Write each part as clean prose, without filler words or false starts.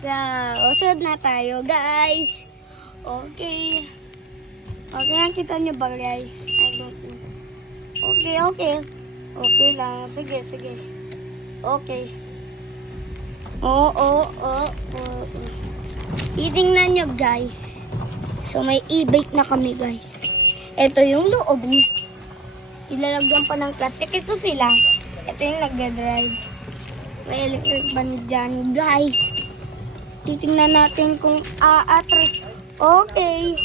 Usod na tayo, guys. Okay. Okay, nakita nyo ba, guys? I don't know. Okay. Okay lang. Sige. Okay. Oo. Titingnan nyo, guys. So, may e-bike na kami, guys. Ito yung loob niya. Ilalagyan pa ng plastic. Ito sila. Ito yung nagdadrive. May electric band dyan, guys. Titingnan natin kung aatras. Okay.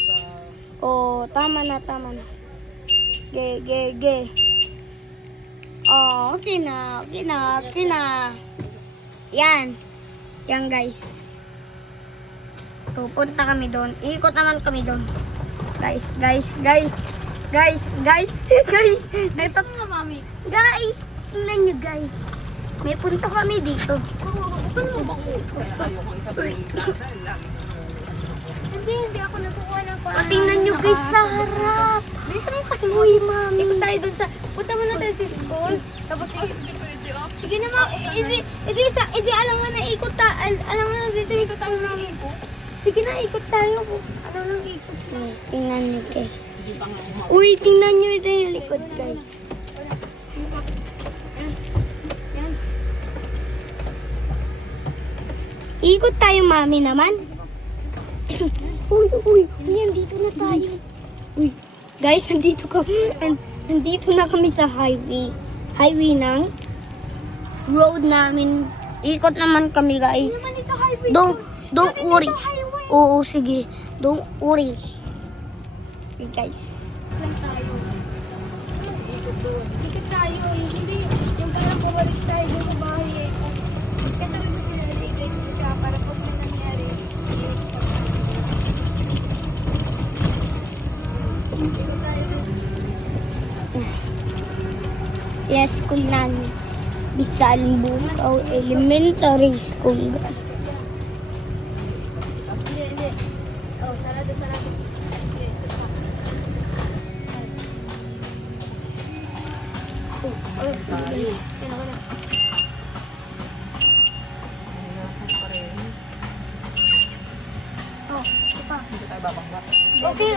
Oh, tama na. Ge. Oh, okay na. Yan, guys. Pupunta kami doon. Ikot naman kami doon. Guys. Ito nga, mami. Guys, tingnan nyo, guys. May punta kami dito. Hindi ako nakukuha ng parang... Tingnan nyo, guys, sa harap. Bisa mo kasi mo, mami. Ikot tayo doon sa... Punta mo na tayo sa school. Tapos, sige na, mami. Hindi, alam nga na ikot tayo. Alam nga na dito yung school namin. Sige na, ikot tayo. Ano nang ikot? Tingnan nyo, guys. Uy, tingnan nyo ito yung likod, guys. Ikot tayo, mami naman. Uy, nandito na tayo. Uy, guys, nandito na kami sa highway. Highway ng road namin. Ikot naman kami, guys. Don't worry. Oo, sige. Don't worry. Okay, guys. Ikot tayo. Hindi, yung parang bumalik tayo dun sa bahay eh. Katabi mo sila, ligay ko siya para pag may nangyari. Ikot tayo dun. Yes, school namin. Bisan Bukaw Elementary School. Hindi. Oh, sarado. Okay.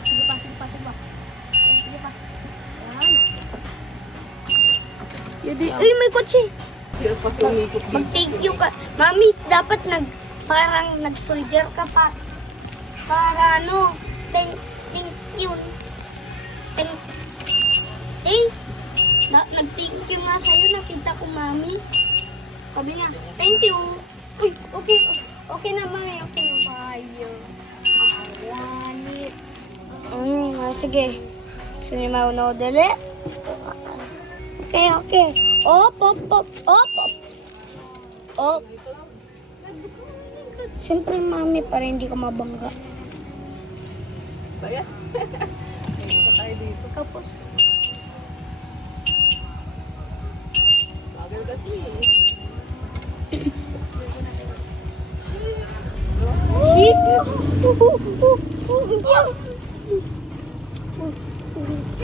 Sige pa. Sige pa. Uy, may kotse. Mag-thank you ka. Mami, dapat parang nag-soldier ka pa. Para ano, thank you. Nag-thank you nga sa'yo. Nakita ko, mami. Sabi nga, thank you. Uy, okay na, mami. Okay na tayo. Awanit. Sige. Sige, maunaw dali. Okay. Op. Siyempre, mami, para hindi ka mabangga. Bayat. Ito tayo dito. Tapos, Bagal kasi.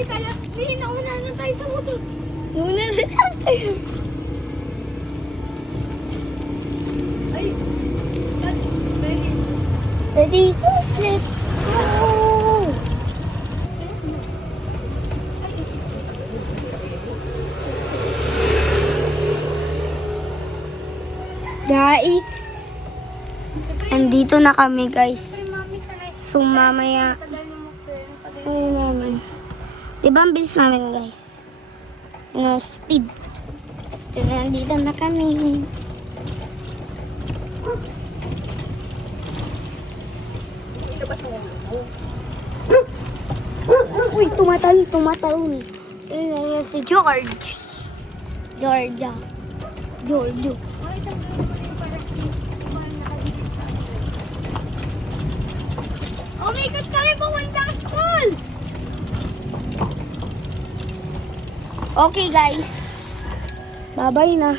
Kaya, nauna na tayo sa motor. Nauna na tayo. Ay, ready, let's go. Guys, andito na kami, guys. So, mamaya, ayun namin. Diba ang bilis namin, guys? Speed. Nandito na kami. Uy, tumatalon. Ayun, si George. Georgia. Oh my God, kami pumunta sa school! Okay, guys. Bye-bye na.